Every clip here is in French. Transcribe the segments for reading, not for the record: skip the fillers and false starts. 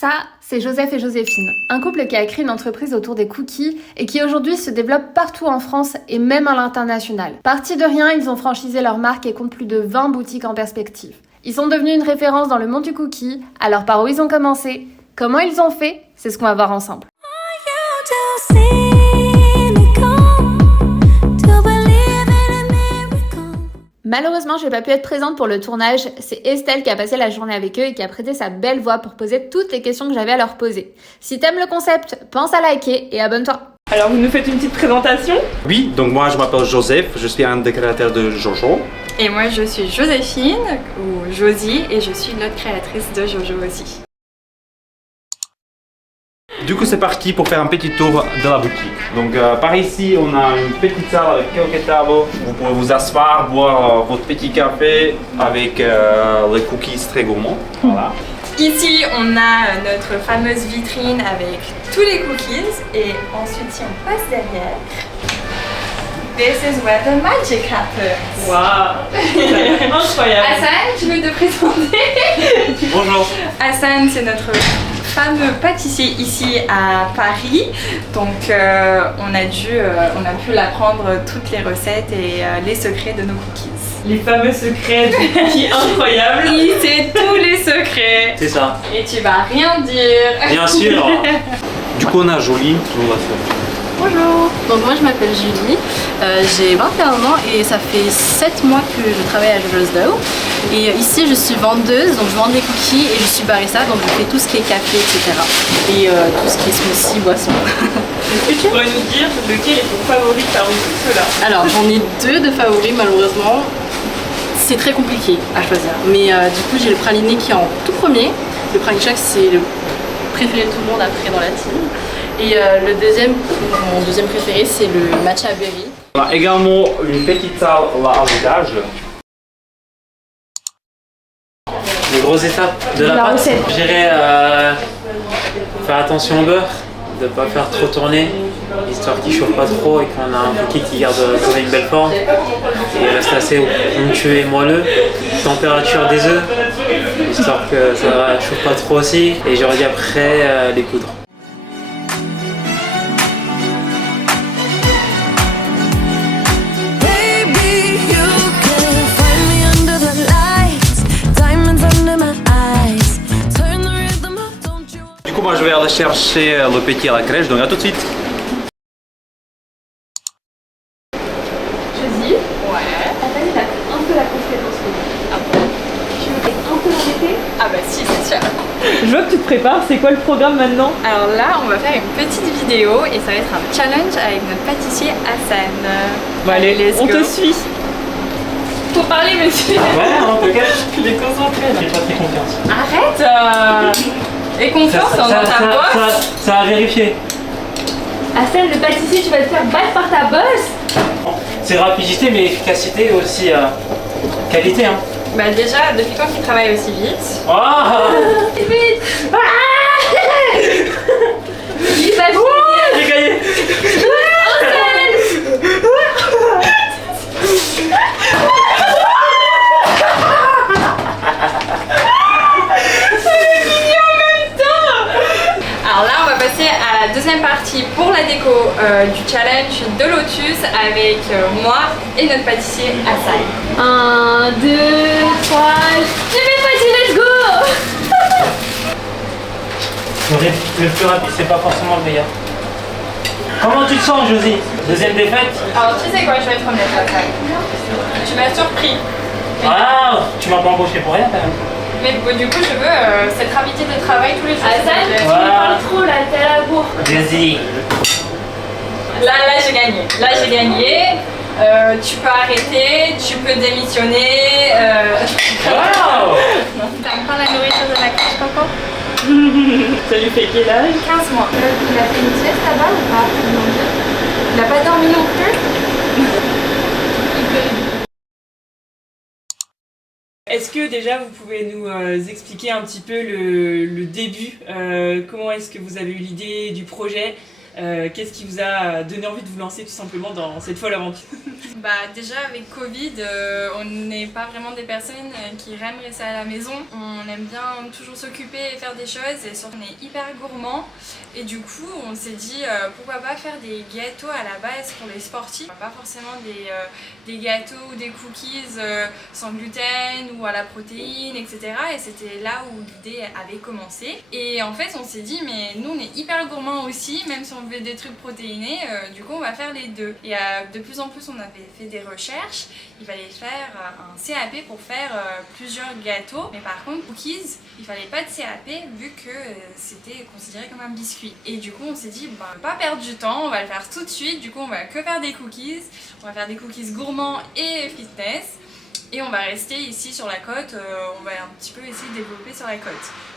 Ça, c'est Joseph et Joséphine, un couple qui a créé une entreprise autour des cookies et qui aujourd'hui se développe partout en France et même à l'international. Partis de rien, ils ont franchisé leur marque et comptent plus de 20 boutiques en perspective. Ils sont devenus une référence dans le monde du cookie, alors par où ils ont commencé? Comment ils ont fait? C'est ce qu'on va voir ensemble. Malheureusement, je n'ai pas pu être présente pour le tournage. C'est Estelle qui a passé la journée avec eux et qui a prêté sa belle voix pour poser toutes les questions que j'avais à leur poser. Si t'aimes le concept, pense à liker et abonne-toi. Alors, vous nous faites une petite présentation? Oui, donc moi je m'appelle Joseph, je suis un des créateurs de Jojo. Et moi je suis Joséphine, ou Josie, et je suis l'autre créatrice de Jojo aussi. Du coup c'est parti pour faire un petit tour de la boutique. Donc par ici on a une petite salle avec quelques tables. Vous pouvez vous asseoir, boire votre petit café avec les cookies très gourmands. Voilà. Ici on a notre fameuse vitrine avec tous les cookies, et ensuite si on passe derrière, this is where the magic happens. Waouh, incroyable. Hassan, tu veux te présenter? Bonjour. Hassan, c'est notre fameux pâtissier ici à Paris. Donc on a pu l'apprendre toutes les recettes et les secrets de nos cookies. Les fameux secrets de cookies incroyables. Il sait tous les secrets. C'est ça. Et tu vas rien dire. Bien sûr. Du coup on a Jolie, on va faire. Bonjour, donc moi je m'appelle Julie, j'ai 21 ans et ça fait 7 mois que je travaille à Jojo's Dough. Et ici je suis vendeuse, donc je vends des cookies et je suis barista, donc je fais tout ce qui est café, etc. Et tout ce qui est smoothie, boisson. Est-ce que tu pourrais nous dire lequel est ton favori parmi tous ceux-là? Alors j'en ai 2 de favoris malheureusement, c'est très compliqué à choisir. Mais du coup j'ai le praliné qui est en tout premier. Le praliné choc c'est le préféré de tout le monde après dans la team. Et mon deuxième préféré, c'est le matcha berry. On a également une petite salle là à l'étage. Les grosses étapes de la pâte. Je dirais faire attention au beurre, de ne pas faire trop tourner, histoire qu'il ne chauffe pas trop et qu'on a un cookie qui garde quand même une belle forme. Et reste assez onctueux et moelleux. Température des œufs, histoire que ça ne chauffe pas trop aussi. Et j'aurais dit après les coudre. Du coup moi je vais aller chercher le petit à la crèche, donc à tout de suite. Josie? Ouais. Attends, il a un peu la compétence. Ah bon? Tu veux un peu l'embêter? Ah bah si, c'est sûr. Je vois que tu te prépares, c'est quoi le programme maintenant? Alors là, on va faire une petite vidéo et ça va être un challenge avec notre pâtissier Hassan. Bon allez, let's on go. te suit. Faut parler monsieur. Ouais, en tout cas, Il est concentré là. j'ai pas très confiance. Arrête Et confiance dans ta bosse. Ça a vérifié. Hassan, le pâtissier, tu vas te faire battre par ta bosse? C'est rapidité mais efficacité aussi qualité. Hein. Bah déjà, depuis quand tu travailles aussi vite? Oh Vite! Il va j'ai gagné. Alors là, on va passer à la deuxième partie pour la déco du challenge de Lotus avec moi et notre pâtissier Hassan. 1, 2, 3, je vais passer, let's go! Le plus rapide, c'est pas forcément le meilleur. Comment tu te sens, Josie? Deuxième défaite? Alors tu sais quoi, je vais être honnête Hassan. Tu m'as surpris. Ah, tu m'as pas embauché pour rien quand même. Mais du coup, je veux cette rapidité de travail tous les jours. Hassan, tu Là, me parles trop là, t'es à la bourre. Josie. j'ai gagné. Là, j'ai gagné. Tu peux arrêter, tu peux démissionner. Wow. T'aimes pas la nourriture de la crèche, Coco? Ça lui fait quel âge? 15 mois. Il a fait une sieste là-bas ou pas? Il n'a pas dormi non plus? Est-ce que déjà vous pouvez nous expliquer un petit peu le début, comment est-ce que vous avez eu l'idée du projet, Qu'est-ce qui vous a donné envie de vous lancer tout simplement dans cette folle aventure? Déjà avec Covid, on n'est pas vraiment des personnes qui aiment rester à la maison. On aime bien toujours s'occuper et faire des choses et surtout on est hyper gourmand. Et du coup on s'est dit pourquoi pas faire des gâteaux à la base pour les sportifs. Pas forcément des gâteaux ou des cookies sans gluten ou à la protéine, etc. Et c'était là où l'idée avait commencé. Et en fait on s'est dit mais nous on est hyper gourmands aussi, même si on veut des trucs protéinés, du coup on va faire les deux. Et de plus en plus on avait fait des recherches, il fallait faire un CAP pour faire plusieurs gâteaux, mais par contre cookies, il fallait pas de CAP vu que c'était considéré comme un biscuit. Et du coup on s'est dit on va pas perdre du temps, on va le faire tout de suite, du coup on va que faire des cookies, on va faire des cookies gourmands et fitness. Et on va rester ici sur la côte, on va un petit peu essayer de développer sur la côte.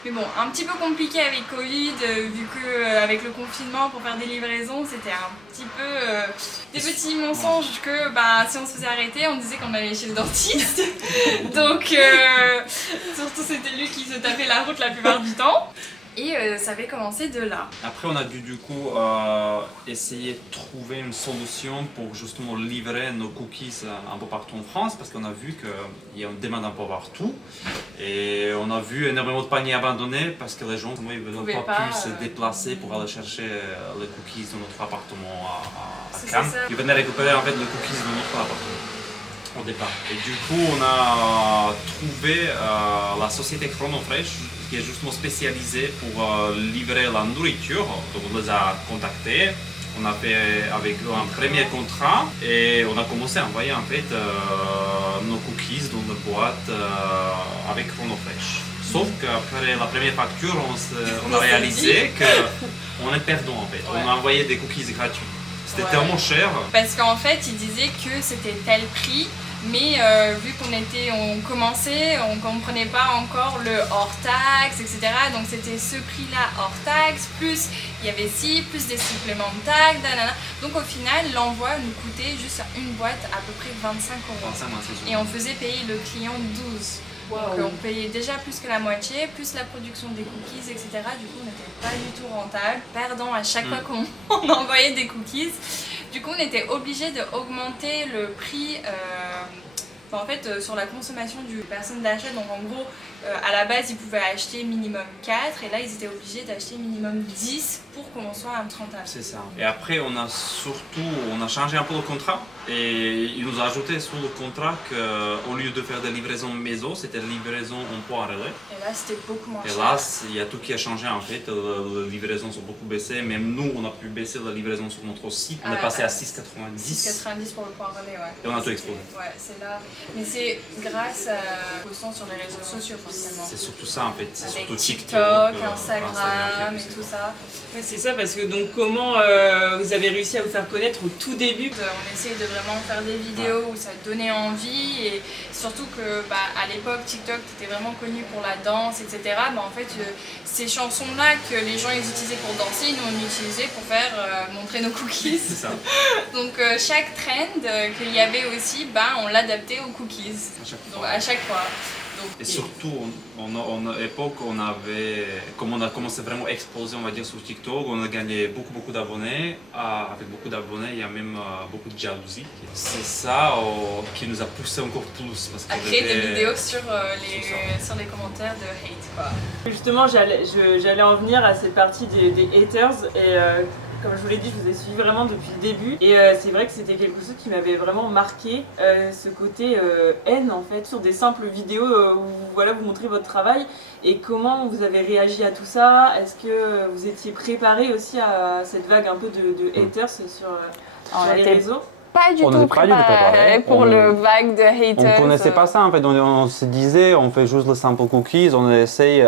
Mais bon, un petit peu compliqué avec Covid, vu que avec le confinement pour faire des livraisons, c'était un petit peu des petits mensonges que si on se faisait arrêter, on disait qu'on allait chez le dentiste. Donc surtout c'était lui qui se tapait la route la plupart du temps. Et ça avait commencé de là. Après, on a dû du coup essayer de trouver une solution pour justement livrer nos cookies un peu partout en France parce qu'on a vu qu'il y a une demande un peu partout et on a vu énormément de paniers abandonnés parce que les gens ne pas pu se déplacer pour aller chercher les cookies dans notre appartement à Cannes. Ils venaient récupérer en fait les cookies dans notre appartement au départ. Et du coup, on a trouvé la société Chronofresh qui est justement spécialisée pour livrer la nourriture. Donc on les a contactés, on a fait avec eux un premier contrat et on a commencé à envoyer en fait nos cookies dans nos boîtes avec Chronofresh. Sauf qu'après la première facture, on a réalisé qu'on est perdant en fait. Ouais. On a envoyé des cookies gratuits. C'était tellement cher. Parce qu'en fait, ils disaient que c'était tel prix. Mais vu on commençait, on comprenait pas encore le hors taxe, etc. Donc c'était ce prix-là hors taxe, plus il y avait plus des suppléments de taxes, donc au final l'envoi nous coûtait juste une boîte à peu près 25 €. Et on faisait payer le client 12. Wow. Donc on payait déjà plus que la moitié, plus la production des cookies, etc. Du coup on n'était pas du tout rentable, perdant à chaque fois qu'on envoyait des cookies. Du coup on était obligé d'augmenter le prix sur la consommation du personne d'achat. Donc en gros à la base ils pouvaient acheter minimum 4 et là ils étaient obligés d'acheter minimum 10 pour qu'on soit rentable. C'est ça. Et après on a changé un peu le contrat et il nous a ajouté sur le contrat qu'au lieu de faire des livraisons maison, c'était livraison en point relais. Et là c'était beaucoup moins cher. Et là il y a tout qui a changé en fait, les livraisons sont beaucoup baissées, même nous on a pu baisser la livraison sur notre site, on est passé à 6,90. 6,90 pour le point relais, ouais. Et on a tout explosé. Ouais, c'est là. Mais c'est grâce aux postants sur les réseaux sociaux forcément. C'est surtout ça en fait, c'est avec surtout TikTok, Instagram et tout ça. Ouais, c'est ça, parce que donc comment vous avez réussi à vous faire connaître au tout début? On essaye de vraiment faire des vidéos où ça donnait envie et surtout que à l'époque TikTok était vraiment connu pour la danse, etc. En fait ces chansons-là que les gens ils utilisaient pour danser, nous on utilisait pour faire montrer nos cookies. C'est ça. Donc chaque trend qu'il y avait aussi, on l'adaptait aux cookies. À chaque fois. Et surtout, à l'époque, comme on a commencé vraiment à exploser, on va dire, sur TikTok, on a gagné beaucoup d'abonnés. Avec beaucoup d'abonnés, il y a même beaucoup de jalousie. C'est ça qui nous a poussé encore plus. À créer des vidéos sur les commentaires de hate, quoi. Justement, j'allais en venir à cette partie des haters et comme je vous l'ai dit, je vous ai suivi vraiment depuis le début et c'est vrai que c'était quelque chose qui m'avait vraiment marqué, ce côté haine en fait, sur des simples vidéos où vous montrez votre travail et comment vous avez réagi à tout ça. Est-ce que vous étiez préparé aussi à cette vague un peu de haters sur les réseaux? Pas du tout préparé pour le vague de haters. On connaissait pas ça en fait, on se disait on fait juste le simple cookies, on essaye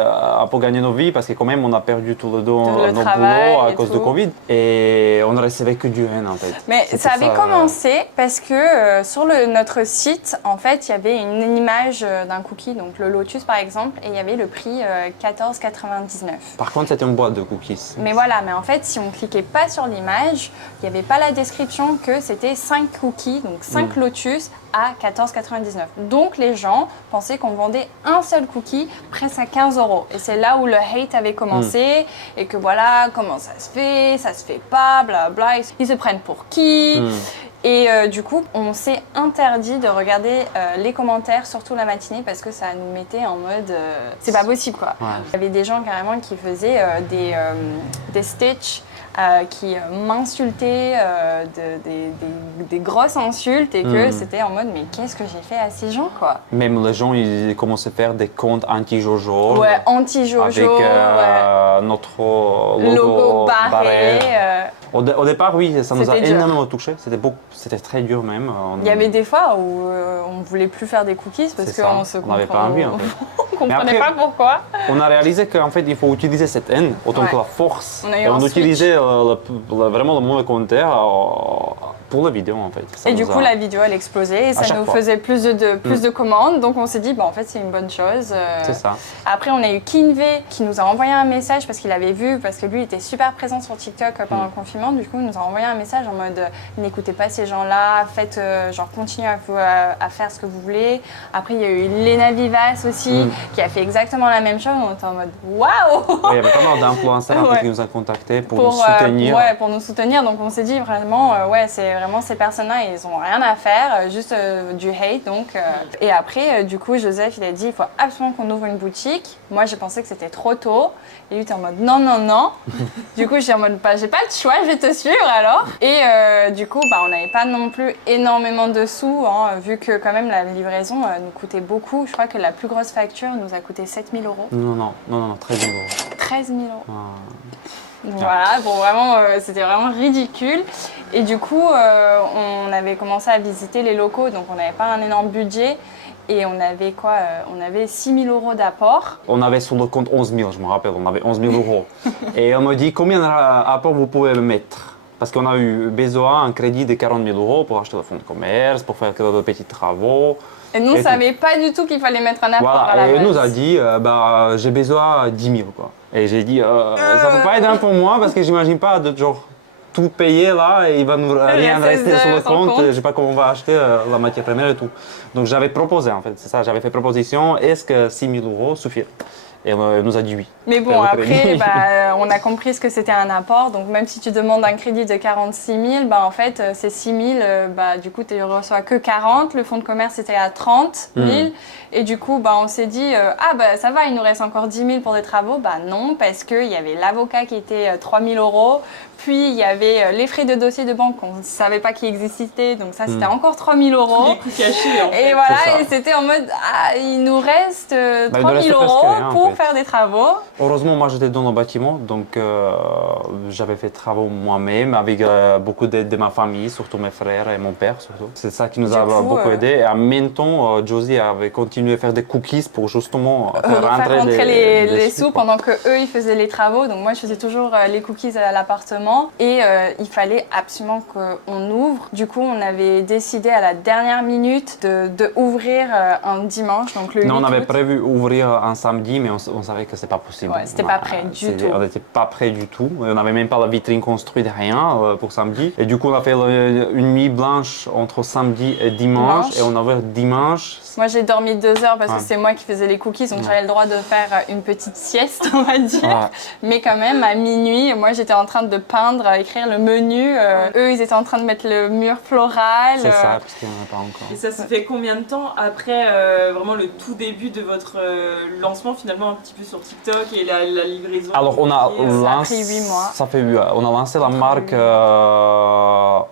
pour gagner nos vies parce que quand même on a perdu tout le boulot à cause de Covid et on ne recevait que du haine en fait. Mais ça avait commencé parce que sur notre site en fait il y avait une image d'un cookie, donc le Lotus par exemple, et il y avait le prix 14,99. Par contre c'était une boîte de cookies. Mais voilà, mais en fait si on cliquait pas sur l'image, il n'y avait pas la description que c'était 5 5 cookies, donc 5 lotus à 14,99. Donc les gens pensaient qu'on vendait un seul cookie presque à 15 €. Et c'est là où le hate avait commencé et que voilà, comment ça se fait pas, blabla, ils se prennent pour qui Et du coup, on s'est interdit de regarder les commentaires, surtout la matinée, parce que ça nous mettait en mode c'est pas possible quoi. Ouais. Il y avait des gens carrément qui faisaient des stitches, qui m'insultaient, des grosses insultes et que c'était en mode mais qu'est-ce que j'ai fait à ces gens quoi. Même les gens, ils commencent à faire des comptes anti-Jojo. Ouais, anti-Jojo, avec notre logo barré. Au départ, oui, ça nous a énormément touché. C'était très dur même. Il y avait des fois où on ne voulait plus faire des cookies parce qu'on se n'avait pas envie en fait. On comprenait pas pourquoi. On a réalisé qu'en fait, il faut utiliser cette haine autant que la force. On utilisait vraiment le mauvais commentaire pour la vidéo en fait. Et du coup, la vidéo elle explosait et ça nous faisait plus de commandes. Donc on s'est dit, en fait, c'est une bonne chose. C'est ça. Après, on a eu Kinve qui nous a envoyé un message parce qu'il avait vu, parce que lui était super présent sur TikTok pendant le confinement. Du coup, il nous a envoyé un message en mode n'écoutez pas ces gens-là, faites continuez à faire ce que vous voulez. Après, il y a eu Lena Vivas aussi qui a fait exactement la même chose. On était en mode waouh. Il y avait pas mal d'influenceurs qui nous ont contactés pour nous soutenir. Pour nous soutenir. Donc on s'est dit vraiment, c'est vraiment ces personnes-là, ils ont rien à faire, juste du hate. Donc, Et après, du coup, Joseph, il a dit il faut absolument qu'on ouvre une boutique. Moi, j'ai pensé que c'était trop tôt. Et lui, était en mode non, non, non. Du coup, j'ai en mode j'ai pas de choix, je vais te suivre alors. Et du coup, on n'avait pas non plus énormément de sous, vu que quand même la livraison nous coûtait beaucoup. Je crois que la plus grosse facture nous a coûté 7 000 €. Non, 13 000 €. 13 000 €. Voilà, c'était vraiment ridicule. Et du coup, on avait commencé à visiter les locaux, donc on n'avait pas un énorme budget. Et on avait on avait 6 000 € d'apport. On avait sur le compte 11 000, je me rappelle, on avait 11 000 €. Et on me dit combien d'apports vous pouvez mettre. Parce qu'on a eu besoin un crédit de 40 000 € pour acheter le fonds de commerce, pour faire quelques petits travaux. Et nous, on ne savait pas du tout qu'il fallait mettre un apport à la base. Et il nous a dit j'ai besoin de 10 000 quoi. Et j'ai dit ça ne peut pas être un pour moi parce que j'imagine pas de tout payer là et il va nous rien rester sur le compte. Je ne sais pas comment on va acheter la matière première et tout. Donc j'avais proposé en fait, c'est ça, j'avais fait proposition, est-ce que 6 000 € suffit? Et on nous a dit oui. Mais bon, après, on a compris ce que c'était un apport. Donc même si tu demandes un crédit de 46 000, en fait, ces 6 000, du coup, tu ne reçois que 40. Le fonds de commerce était à 30 000. Et du coup, on s'est dit, ça va, il nous reste encore 10 000 pour des travaux. Non, parce qu'il y avait l'avocat qui était 3 000 €. Puis il y avait les frais de dossier de banque qu'on ne savait pas qu'ils existaient. Donc ça, c'était encore 3 000 €. Les coûts cachés, en fait. Et voilà, et c'était en mode, il nous reste 3 000 € pour faire des travaux. Heureusement, moi j'étais dans le bâtiment, donc j'avais fait des travaux moi-même avec beaucoup d'aide de ma famille, surtout mes frères et mon père surtout. C'est ça qui nous a beaucoup aidé. Et en même temps, Josie avait continué à faire des cookies pour justement faire rentrer les sous pendant qu'eux ils faisaient les travaux. Donc moi je faisais toujours les cookies à l'appartement et il fallait absolument qu'on ouvre. Du coup, on avait décidé à la dernière minute de ouvrir un dimanche, donc le 8 Non, on avait août. prévu ouvrir un samedi, mais on savait que c'est pas possible. Ouais, c'était pas prêt du tout. On n'était pas prêt du tout. On n'avait même pas la vitrine construite, rien pour samedi. Et du coup, on a fait une nuit blanche entre samedi et dimanche. Et on a ouvert dimanche. Moi, j'ai dormi 2 heures parce que c'est moi qui faisais les cookies, donc j'avais le droit de faire une petite sieste, on va dire. Ouais. Mais quand même, à minuit, moi, j'étais en train de peindre, écrire le menu. Eux, ils étaient en train de mettre le mur floral. C'est ça, parce qu'il n'y en a pas encore. Et ça se fait combien de temps après vraiment le tout début de votre lancement, finalement, un petit peu sur TikTok et la livraison? Alors, on a lancé... Ça a pris 8 mois. Ça fait 8 mois. On a lancé la marque en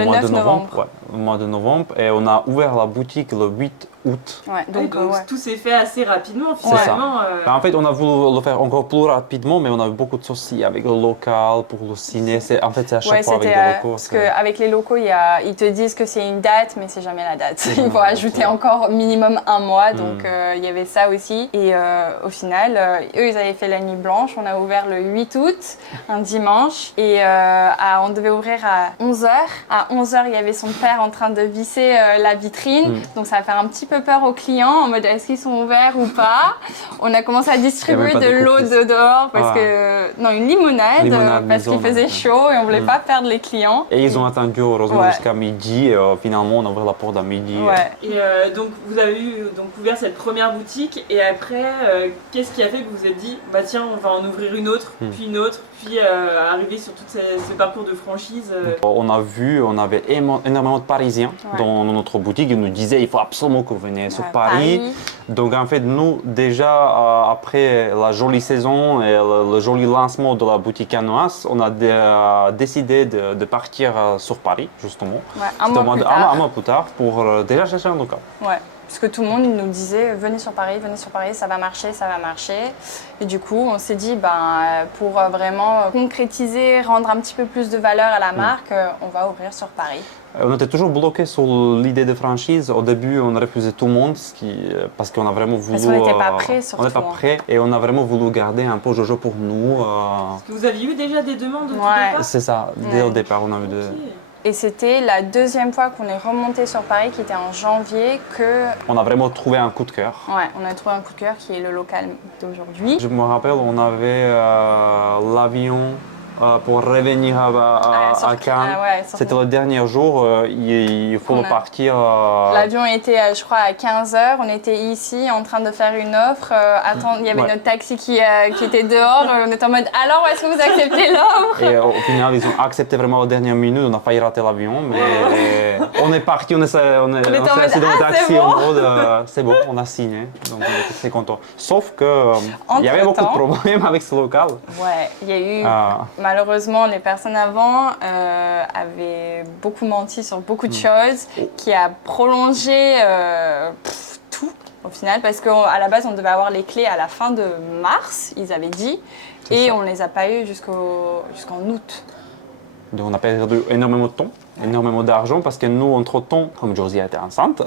mois de novembre. Ouais, au mois de novembre. Et on a ouvert la boutique le 8 août. Ouais, donc tout s'est fait assez rapidement finalement. En fait, on a voulu le faire encore plus rapidement, mais on a eu beaucoup de soucis avec le local, pour le ciné. En fait, c'est à chaque fois avec les locaux. Parce qu'avec les locaux, ils te disent que c'est une date, mais c'est jamais la date. Il faut ajouter encore minimum 1 mois, donc il y avait ça aussi. Et au final, eux, ils avaient fait la nuit blanche. On a ouvert le 8 août, un dimanche, et on devait ouvrir à 11h. À 11h, il y avait son père en train de visser la vitrine. Donc ça a fait un petit peu peur aux clients en mode est-ce qu'ils sont ouverts ou pas. On a commencé à distribuer de l'eau de dehors parce que non, une limonade parce qu'il faisait chaud et on voulait pas perdre les clients. Et ils ont attendu heureusement jusqu'à midi. Et, finalement, on a ouvert la porte à midi. Et donc vous avez ouvert cette première boutique et après, qu'est-ce qui a fait que vous vous êtes dit bah tiens, on va en ouvrir une autre, puis une autre, puis arriver sur tout ce parcours de franchise. On avait énormément de Parisiens dans notre boutique. Ils nous disaient il faut absolument que vous veniez sur Paris. Donc en fait, nous déjà après la jolie saison et le joli lancement de la boutique Anoas, on a décidé de partir sur Paris justement. Un mois plus tard pour déjà chercher un local. Parce que tout le monde nous disait venez sur Paris, ça va marcher, ça va marcher. Et du coup, on s'est dit pour vraiment concrétiser, rendre un petit peu plus de valeur à la marque, on va ouvrir sur Paris. On était toujours bloqué sur l'idée de franchise. Au début, on refusait tout le monde parce qu'on a vraiment voulu. Parce qu'on n'était pas prêts surtout. On n'était pas prêts et on a vraiment voulu garder un peu Jojo pour nous. Parce que vous aviez eu déjà des demandes au départ ? C'est ça, dès le départ, on a eu des. Et c'était la deuxième fois qu'on est remonté sur Paris, qui était en janvier, on a vraiment trouvé un coup de cœur. On a trouvé un coup de cœur qui est le local d'aujourd'hui. Je me rappelle, on avait l'avion pour revenir à Cannes. C'était le dernier jour, il faut partir. L'avion était, je crois, à 15h. On était ici en train de faire une offre. Il y avait notre taxi qui était dehors. On était en mode alors, est-ce que vous acceptez l'offre? Et au final, ils ont accepté vraiment à la dernière minute. On a failli rater l'avion, mais on est parti, on s'est assis dans le taxi en mode c'est bon, on a signé. Donc on était très contents. Sauf qu'il y avait beaucoup de problèmes avec ce local. Il y a eu. Malheureusement, les personnes avant avaient beaucoup menti sur beaucoup de choses, qui a prolongé tout au final, parce qu'à la base, on devait avoir les clés à la fin de mars, ils avaient dit, et on ne les a pas eues jusqu'en août. Donc on a perdu énormément de temps, énormément d'argent parce que nous, entre-temps, comme Josie était enceinte,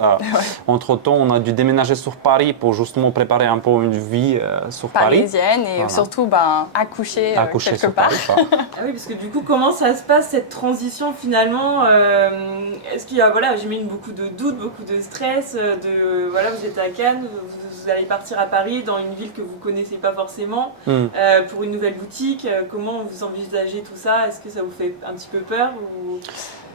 entre-temps, on a dû déménager sur Paris pour justement préparer un peu une vie sur Paris. Parisienne et surtout accoucher quelque part. Ah oui, parce que du coup, comment ça se passe cette transition finalement Est-ce qu'il y a, j'imagine beaucoup de doutes, beaucoup de stress, vous êtes à Cannes, vous allez partir à Paris dans une ville que vous connaissez pas forcément pour une nouvelle boutique. Comment vous envisagez tout ça? Est-ce que ça vous fait un petit peu peur ou...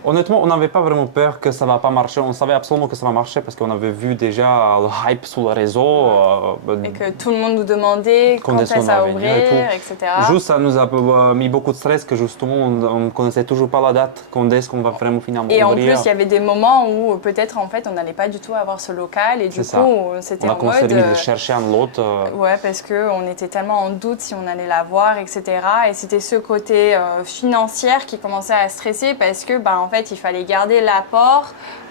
Honnêtement, on n'avait pas vraiment peur que ça ne va pas marcher. On savait absolument que ça va marcher parce qu'on avait vu déjà le hype sur le réseau. Et que tout le monde nous demandait quand est-ce que ça va ouvrir, etc. Juste, ça nous a mis beaucoup de stress que justement, on ne connaissait toujours pas la date, quand est-ce qu'on va vraiment finalement ouvrir. Et en plus, il y avait des moments où peut-être en fait, on n'allait pas du tout avoir ce local et du coup, c'était en mode... On a commencé de chercher un lot. Parce qu'on était tellement en doute si on allait l'avoir, etc. Et c'était ce côté financier qui commençait à stresser parce que en fait, il fallait garder l'apport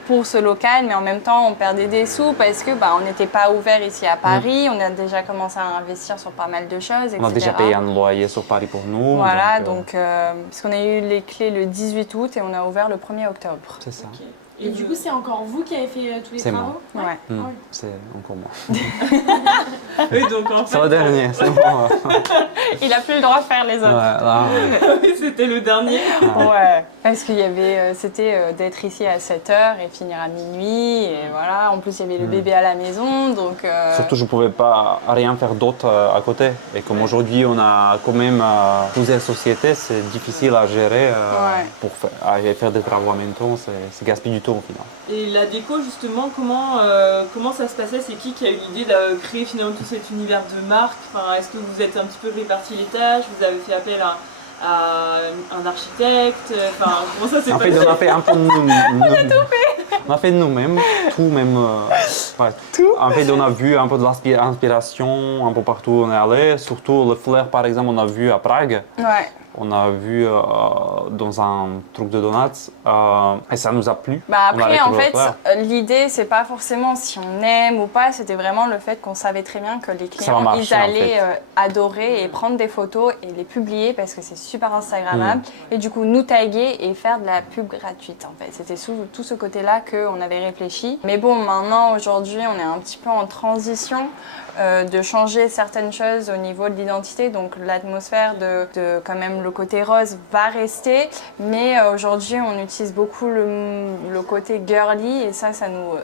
pour ce local, mais en même temps, on perdait des sous parce que on n'était pas ouvert ici à Paris. On a déjà commencé à investir sur pas mal de choses, etc. On a déjà payé un loyer sur Paris pour nous. Voilà, donc parce qu'on a eu les clés le 18 août et on a ouvert le 1er octobre. C'est ça. Okay. Et du coup, c'est encore vous qui avez fait tous les travaux? C'est moi. Ouais. C'est encore moi. Oui, donc en fait... C'est le dernier, c'est moi. Il n'a plus le droit de faire les autres. Oui, c'était le dernier. Ouais, parce qu'il y avait, c'était d'être ici à 7h et finir à minuit. Et voilà, en plus, il y avait le bébé à la maison, donc... Surtout, je ne pouvais pas rien faire d'autre à côté. Et comme aujourd'hui, on a quand même plusieurs sociétés, c'est difficile à gérer pour faire des travaux en même temps, c'est gaspille du temps. Et la déco, justement, comment ça se passait? C'est qui a eu l'idée de créer finalement tout cet univers de marque? Est-ce que vous êtes un petit peu réparti les tâches? Vous avez fait appel à un architecte? Comment ça s'est passé? On a fait un peu on a fait nous-mêmes, tout même. Tout. En fait, on a vu un peu de l'inspiration un peu partout où on est allé. Surtout le flair, par exemple, on a vu à Prague. Ouais. On a vu dans un truc de donuts et ça nous a plu. Après, en fait, l'idée, c'est pas forcément si on aime ou pas, c'était vraiment le fait qu'on savait très bien que les clients, ils allaient adorer et prendre des photos et les publier parce que c'est super instagrammable. Et du coup, nous taguer et faire de la pub gratuite, en fait. C'était tout ce côté-là qu'on avait réfléchi. Mais bon, maintenant, aujourd'hui, on est un petit peu en transition. de changer certaines choses au niveau de l'identité. Donc l'atmosphère de quand même le côté rose va rester, mais aujourd'hui on utilise beaucoup le côté girly et ça nous...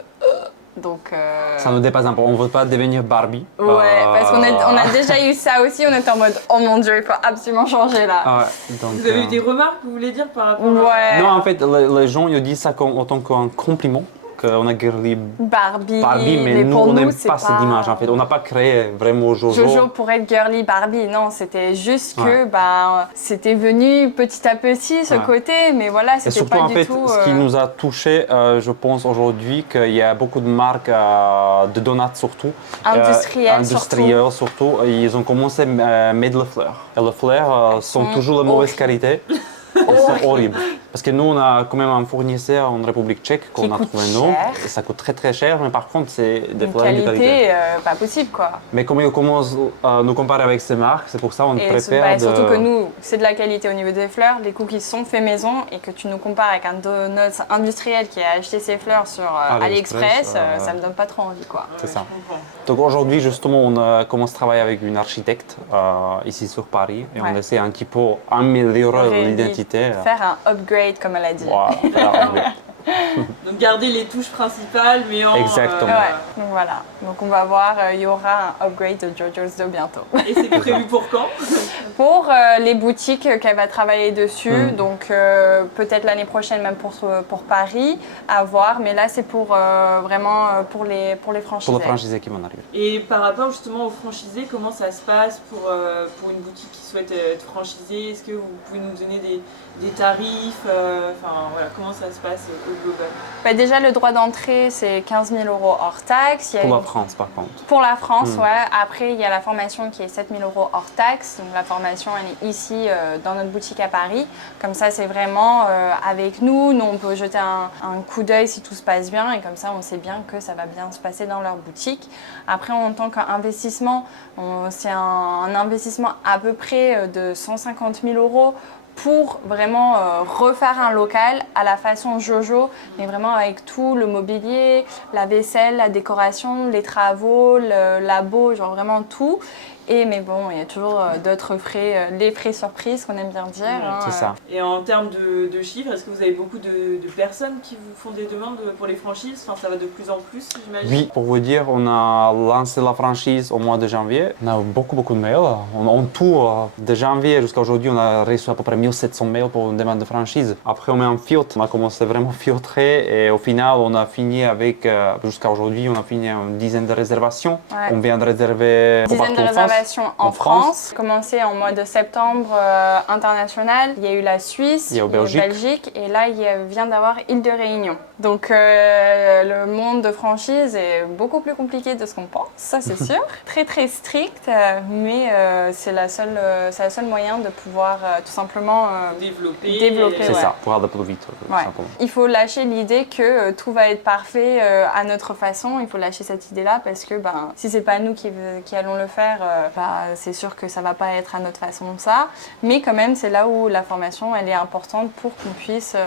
Donc, ça nous dépasse un peu, on ne veut pas devenir Barbie. Ouais, parce qu'on a déjà eu ça aussi, on était en mode oh mon dieu, il faut absolument changer là. Ah ouais, donc, vous avez eu des remarques, vous voulez dire, par rapport à... Non, en fait, les gens ils disent ça en tant qu'un compliment. On a girly Barbie, mais nous on n'aime pas cette image en fait. On n'a pas créé vraiment Jojo pour être girly Barbie, non, c'était juste que c'était venu petit à petit ce côté, mais voilà, c'était surtout, pas en du fait, tout... ce qui nous a touché, je pense aujourd'hui, qu'il y a beaucoup de marques de donuts surtout, industrielles surtout, ils ont commencé à mettre le fleur. Et le fleur sont toujours de mauvaise qualité. Ils sont horribles. Parce que nous, on a quand même un fournisseur en République tchèque qu'on a trouvé nous. Et ça coûte très très cher, mais par contre, c'est des fleurs de qualité. Pas possible quoi. Mais comme ils commencent à nous comparer avec ces marques, c'est pour ça qu'on préfère. Surtout que nous, c'est de la qualité au niveau des fleurs. Les cookies sont faits maison et que tu nous compares avec un donut industriel qui a acheté ses fleurs sur AliExpress, ça me donne pas trop envie quoi. C'est ça. Donc aujourd'hui, justement, on commence à travailler avec une architecte ici sur Paris et on essaie un petit peu améliorer l'identité. Faire un upgrade comme elle a dit. Voilà, donc garder les touches principales mais en... Exactement. Donc voilà, donc on va voir, il y aura un upgrade de Jojo's Dough bientôt. Et c'est prévu pour quand? Pour les boutiques qu'elle va travailler dessus, donc peut-être l'année prochaine même pour Paris, à voir, mais là c'est pour vraiment pour les franchisés. Pour les franchisés qui vont arriver. Et par rapport justement aux franchisés, comment ça se passe pour une boutique qui souhaite être franchisée? Est-ce que vous pouvez nous donner des tarifs, voilà, comment ça se passe au global? Déjà le droit d'entrée c'est 15 000 € hors taxe. Pour la France par contre. Pour la France, Après il y a la formation qui est 7 000 € hors taxe. Donc la formation elle est ici dans notre boutique à Paris. Comme ça c'est vraiment avec nous. Nous on peut jeter un coup d'œil si tout se passe bien et comme ça on sait bien que ça va bien se passer dans leur boutique. Après en tant qu'investissement, c'est un investissement à peu près de 150 000 € pour vraiment refaire un local à la façon Jojo, mais vraiment avec tout le mobilier, la vaisselle, la décoration, les travaux, le labo, genre vraiment tout. Mais bon, il y a toujours d'autres frais, les frais surprises qu'on aime bien dire. C'est ça. Et en termes de chiffres, est-ce que vous avez beaucoup de personnes qui vous font des demandes pour les franchises? Enfin, ça va de plus en plus, j'imagine. Oui, pour vous dire, on a lancé la franchise au mois de janvier. On a beaucoup de mails. En tout, de janvier jusqu'à aujourd'hui, on a reçu à peu près 1700 mails pour une demande de franchise. Après, on met un filtre. On a commencé vraiment à filtrer et au final, on a fini avec, jusqu'à aujourd'hui, on a fini une dizaine de réservations. On vient de réserver partout en France. En France. Commencé en mois de septembre international. Il y a eu la Suisse, il y a eu Belgique et là il vient d'avoir Île de Réunion. Donc le monde de franchise est beaucoup plus compliqué de ce qu'on pense, ça c'est sûr. Très très strict, mais c'est le seul moyen de pouvoir tout simplement développer. C'est ça, pour aller plus vite. Il faut lâcher l'idée que tout va être parfait à notre façon. Il faut lâcher cette idée-là parce que si c'est pas nous qui allons le faire, c'est sûr que ça va pas être à notre façon ça, mais quand même c'est là où la formation elle est importante pour qu'on puisse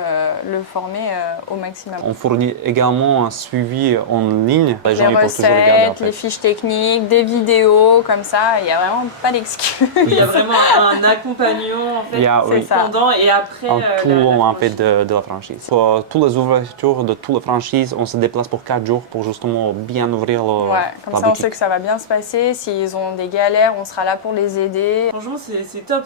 le former au maximum. On fournit également un suivi en ligne. Les gens recettes, toujours regarder, les fiches techniques, des vidéos comme ça, il n'y a vraiment pas d'excuse. Il y a vraiment un accompagnement en fait, pendant et après. Tout en fait de la franchise. Pour toutes les ouvertures de toutes les franchises, on se déplace pour 4 jours pour justement bien ouvrir la comme ça boutique. on sait que ça va bien se passer. S'ils ont des galères, on sera là pour les aider. Franchement, c'est top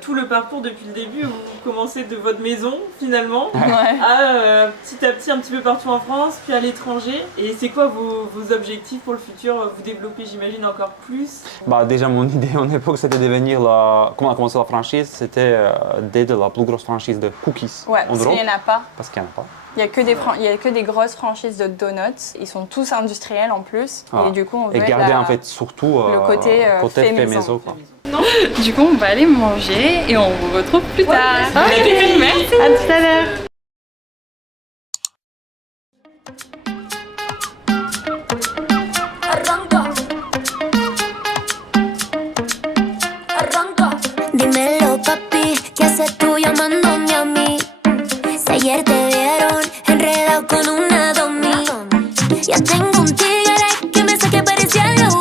tout le parcours depuis le début. Vous commencez de votre maison finalement à petit à petit un petit peu partout en France, puis à l'étranger. Et c'est quoi vos objectifs pour le futur? Vous développez, j'imagine, encore plus? Déjà, mon idée en époque, c'était de devenir quand on a commencé la franchise, c'était d'être la plus grosse franchise de cookies en parce qu'il n'y en a pas. Parce qu'il n'y en a pas. Il n'y a que des grosses franchises de donuts. Ils sont tous industriels en plus. Et du coup, on veut garder en fait surtout le côté fait maison. Du coup, on va aller manger et on vous retrouve plus tard. Merci. À tout à l'heure. Dímelo, papi, ¿qué haces tú llamándome a mí? Si ayer te vieron enredado con una domi. Ya tengo un tigre que me saque parecía algo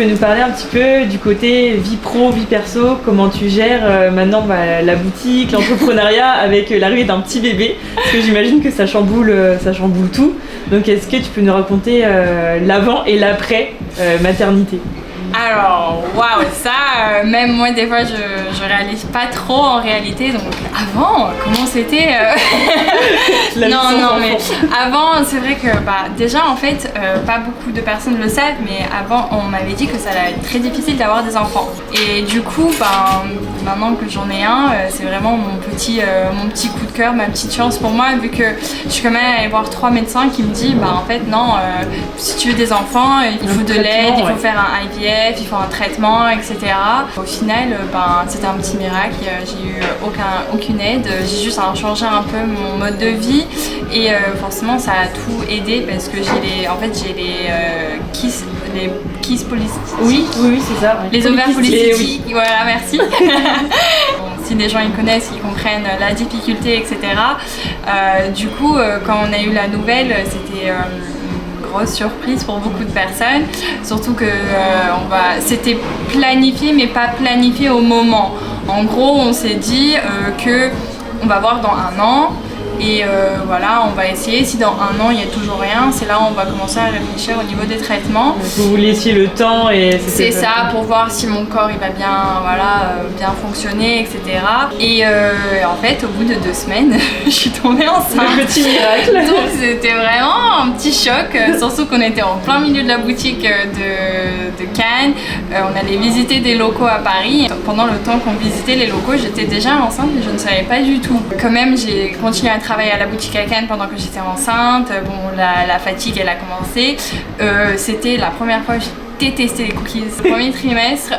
peux nous parler un petit peu du côté vie pro, vie perso, comment tu gères maintenant la boutique, l'entrepreneuriat avec l'arrivée d'un petit bébé, parce que j'imagine que ça chamboule tout. Donc est-ce que tu peux nous raconter l'avant et l'après maternité? Alors, waouh, ça, même moi, des fois, je réalise pas trop en réalité. Donc, avant, comment c'était Non, mais avant, c'est vrai que, déjà, en fait, pas beaucoup de personnes le savent, mais avant, on m'avait dit que ça allait être très difficile d'avoir des enfants. Et du coup, maintenant que j'en ai un, c'est vraiment mon petit coup de cœur, ma petite chance pour moi, vu que je suis quand même allée voir 3 médecins qui me disent, en fait, non, si tu veux des enfants, il faut de l'aide, il faut faire un IVF. Il faut un traitement, etc. Au final, c'était un petit miracle. J'ai eu aucune aide. J'ai juste changé un peu mon mode de vie et forcément ça a tout aidé parce que j'ai les kiss polycystiques. Oui, c'est ça. Les ovaires polycystiques. Oui. Voilà, merci. Si les gens ils connaissent, ils comprennent la difficulté, etc. Du coup, quand on a eu la nouvelle, c'était grosse surprise pour beaucoup de personnes, surtout que c'était planifié mais pas planifié au moment. En gros, on s'est dit que on va voir dans 1 an et voilà, on va essayer. Si dans 1 an il n'y a toujours rien, c'est là où on va commencer à réfléchir au niveau des traitements. Vous laissiez le temps et c'est ça, pour voir si mon corps il va bien fonctionner, etc. Et en fait, au bout de 2 semaines, je suis tombée enceinte. Le petit miracle. Donc c'était vraiment un petit choc, surtout qu'on était en plein milieu de la boutique de Cannes. On allait visiter des locaux à Paris. Pendant le temps qu'on visitait les locaux, j'étais déjà enceinte, mais je ne savais pas du tout. Quand même, j'ai continué à travailler à la boutique à Cannes pendant que j'étais enceinte. Bon, la fatigue, elle a commencé. C'était la première fois que j'ai détesté les cookies. Le premier trimestre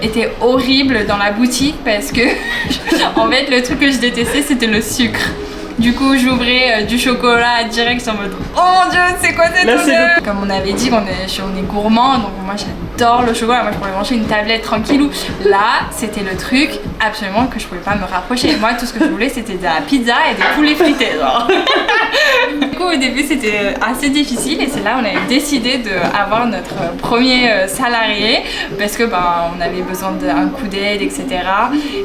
était horrible dans la boutique parce que en fait, le truc que je détestais, c'était le sucre. Du coup, j'ouvrais du chocolat direct en mode oh mon dieu, c'est quoi cette odeur? Comme on avait dit, on est gourmand, donc moi j'adore le chocolat. Moi je pourrais manger une tablette tranquillou. Là, c'était le truc absolument que je pouvais pas me rapprocher. Moi, tout ce que je voulais, c'était de la pizza et des poulets frités. Du coup, au début, c'était assez difficile et c'est là on avait décidé d'avoir notre premier salarié parce que on avait besoin d'un coup d'aide, etc.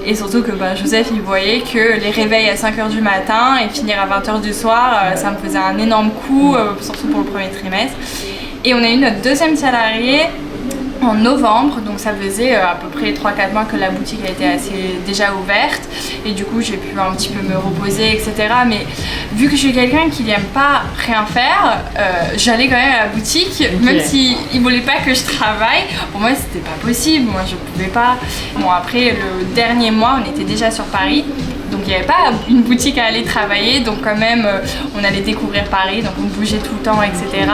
Et surtout que Joseph, il voyait que les réveils à 5h du matin et finir à 20h du soir, ça me faisait un énorme coup, surtout pour le premier trimestre. Et on a eu notre deuxième salarié en novembre, donc ça faisait à peu près 3-4 mois que la boutique a été déjà ouverte et du coup j'ai pu un petit peu me reposer, etc. Mais vu que je suis quelqu'un qui n'aime pas rien faire, j'allais quand même à la boutique, même s'ils ne voulaient pas que je travaille. Pour moi c'était pas possible, moi je pouvais pas. Bon, après le dernier mois on était déjà sur Paris, donc il n'y avait pas une boutique à aller travailler, donc quand même on allait découvrir Paris, donc on bougeait tout le temps, etc.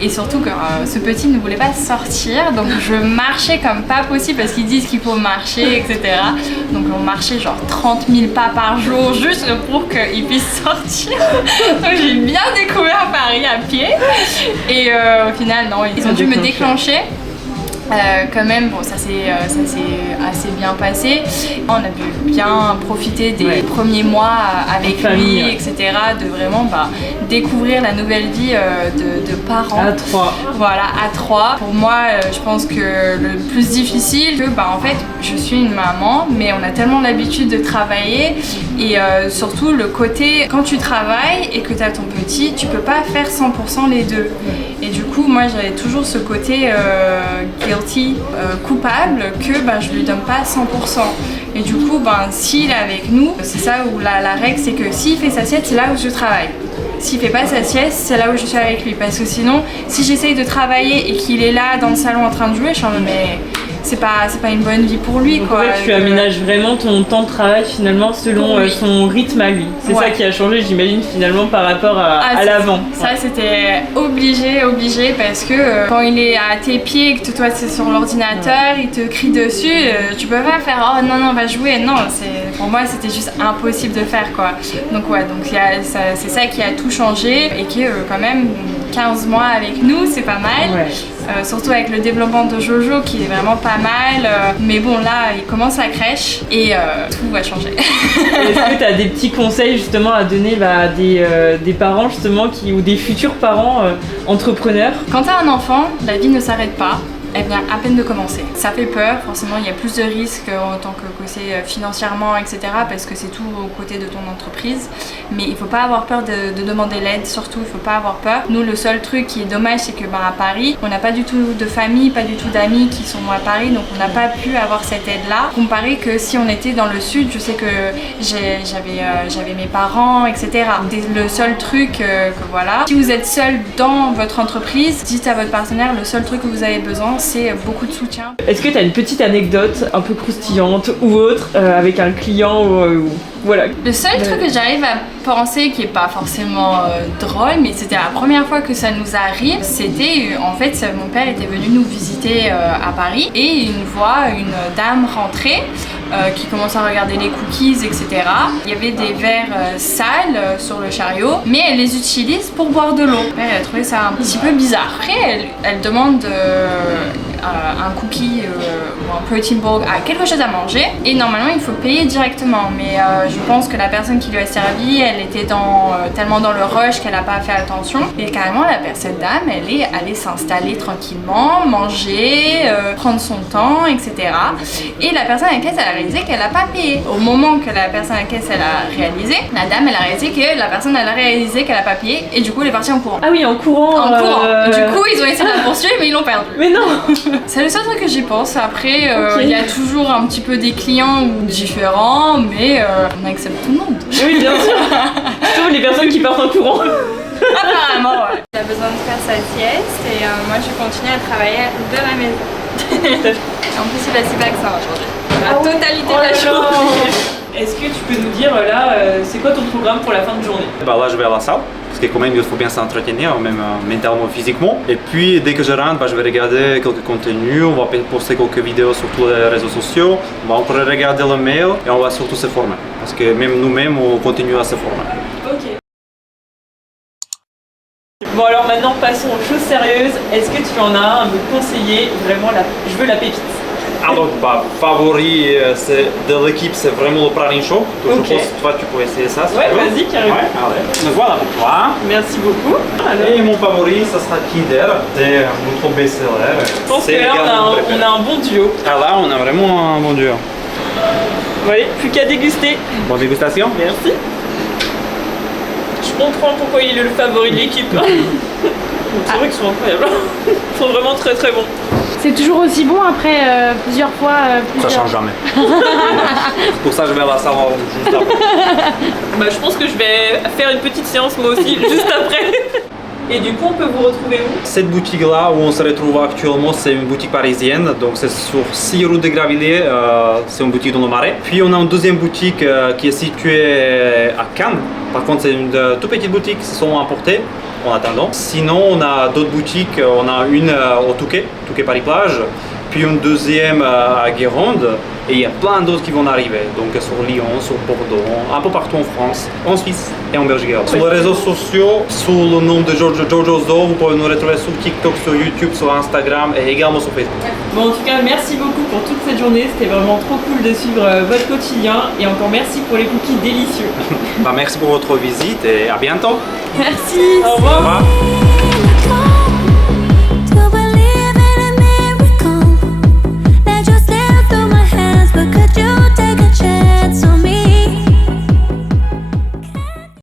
Et surtout que ce petit ne voulait pas sortir, donc je marchais comme pas possible parce qu'ils disent qu'il faut marcher, etc. Donc on marchait genre 30 000 pas par jour juste pour qu'il puisse sortir. Donc j'ai bien découvert Paris à pied et au final non, ils ont dû me déclencher. Quand même, bon, ça s'est assez bien passé. On a pu bien profiter des premiers mois avec lui, etc. De vraiment découvrir la nouvelle vie de parents. À 3. Voilà, à 3. Pour moi, je pense que le plus difficile, que en fait, je suis une maman, mais on a tellement l'habitude de travailler et surtout le côté, quand tu travailles et que tu as ton petit, tu peux pas faire 100% les deux. Et du coup, moi, j'avais toujours ce côté coupable que je lui donne pas 100%. Et du coup, s'il est avec nous, c'est ça où la règle, c'est que s'il fait sa sieste, c'est là où je travaille. S'il fait pas sa sieste, c'est là où je suis avec lui. Parce que sinon, si j'essaye de travailler et qu'il est là dans le salon en train de jouer, je suis en mode mais c'est pas une bonne vie pour lui. Donc, tu aménages vraiment ton temps de travail finalement selon son rythme à lui. C'est ça qui a changé, j'imagine, finalement par rapport à l'avant. Ça c'était obligé parce que quand il est à tes pieds et que toi c'est sur l'ordinateur, il te crie dessus, tu peux pas faire oh non va jouer. Non, pour moi c'était juste impossible de faire quoi. Donc c'est ça qui a tout changé et qui quand même 15 mois avec nous, c'est pas mal. Surtout avec le développement de Jojo qui est vraiment pas mal. Mais bon, là, il commence la crèche et tout va changer. Est-ce que tu as des petits conseils justement à donner des parents justement ou des futurs parents entrepreneurs? Quand tu as un enfant, la vie ne s'arrête pas. elle vient à peine de commencer. Ça fait peur, forcément il y a plus de risques en tant que c'est financièrement, etc. parce que c'est tout aux côtés de ton entreprise. Mais il faut pas avoir peur de demander l'aide, surtout il faut pas avoir peur. Nous, le seul truc qui est dommage, c'est que à Paris, on n'a pas du tout de famille, pas du tout d'amis qui sont à Paris, donc on n'a pas pu avoir cette aide-là. Comparé que si on était dans le sud, je sais que j'avais mes parents, etc. Le seul truc voilà. Si vous êtes seul dans votre entreprise, dites à votre partenaire, le seul truc que vous avez besoin, c'est beaucoup de soutien. Est-ce que tu as une petite anecdote un peu croustillante ou autre avec un client ou voilà. Le seul truc que j'arrive à penser qui est pas forcément drôle, mais c'était la première fois que ça nous arrive, c'était en fait mon père était venu nous visiter à Paris et une fois une dame rentrée qui commence à regarder les cookies, etc. Il y avait des verres sales sur le chariot, mais elle les utilise pour boire de l'eau. Elle a trouvé ça un petit peu bizarre. Après, elle demande un cookie ou un protein bowl, quelque chose à manger, et normalement il faut payer directement, mais je pense que la personne qui lui a servi, elle était tellement dans le rush qu'elle n'a pas fait attention, et carrément cette dame, elle est allée s'installer tranquillement, manger, prendre son temps, etc. Et la personne à la caisse, elle a réalisé qu'elle n'a pas payé. Au moment que la personne à la caisse, elle a réalisé, la dame, elle a réalisé que la personne, elle a réalisé qu'elle n'a pas payé, et du coup elle est partie en courant. Ah oui, en courant. En courant. Du coup, ils ont essayé de la poursuivre, mais ils l'ont perdu. Mais non. C'est le seul truc que j'y pense. Après, il y a toujours un petit peu des clients différents, mais on accepte tout le monde. Oui, bien sûr. Surtout les personnes qui partent en courant. Apparemment, ouais. Il a besoin de faire sa sieste et moi je continue à travailler de la maison. En plus, il a si vaccin aujourd'hui. La totalité de la journée. Est-ce que tu peux nous dire là, c'est quoi ton programme pour la fin de journée? Là, je vais à la salle. Parce que quand même, il faut bien s'entretenir, même mentalement, physiquement. Et puis, dès que je rentre, je vais regarder quelques contenus, on va poster quelques vidéos sur tous les réseaux sociaux, on va encore regarder le mail et on va surtout se former. Parce que même nous-mêmes, on continue à se former. Ok. Bon alors maintenant, passons aux choses sérieuses. Est-ce que tu en as un à me conseiller? Vraiment, je veux la pépite. Alors, favori de l'équipe, c'est vraiment le praline chaud. Donc, je pense que toi, tu peux essayer ça. Ouais, vas-y, carrément. Ouais, allez. Donc voilà pour toi. Merci beaucoup. Et mon favori, ça sera Kider. C'est notre best-seller. Je pense que là, on a un bon duo. Ah là, on a vraiment un bon duo. Oui, plus qu'à déguster. Bonne dégustation. Merci. Je comprends pourquoi il est le favori de l'équipe. C'est vrai qu'ils sont incroyables. Ils sont vraiment très très bons. C'est toujours aussi bon après plusieurs fois. Ça change jamais. Pour ça, je vais à la salle juste après. Je pense que je vais faire une petite séance moi aussi juste après. Et du coup, on peut vous retrouver où? Cette boutique-là où on se retrouve actuellement, c'est une boutique parisienne. Donc c'est sur 6 rue de Gravilliers, c'est une boutique dans le Marais. Puis on a une deuxième boutique qui est située à Cannes. Par contre, c'est une toute petite boutique, c'est seulement importé en attendant. Sinon, on a d'autres boutiques. On a une au Touquet Paris-Plage. Puis une deuxième à Guérande, et il y a plein d'autres qui vont arriver, donc sur Lyon, sur Bordeaux, un peu partout en France, en Suisse et en Belgique. Sur les réseaux sociaux, sous le nom de Jojo Zo, vous pouvez nous retrouver sur TikTok, sur YouTube, sur Instagram et également sur Facebook. Bon, en tout cas, merci beaucoup pour toute cette journée, c'était vraiment trop cool de suivre votre quotidien, et encore merci pour les cookies délicieux. Merci pour votre visite et à bientôt. Merci. Au revoir.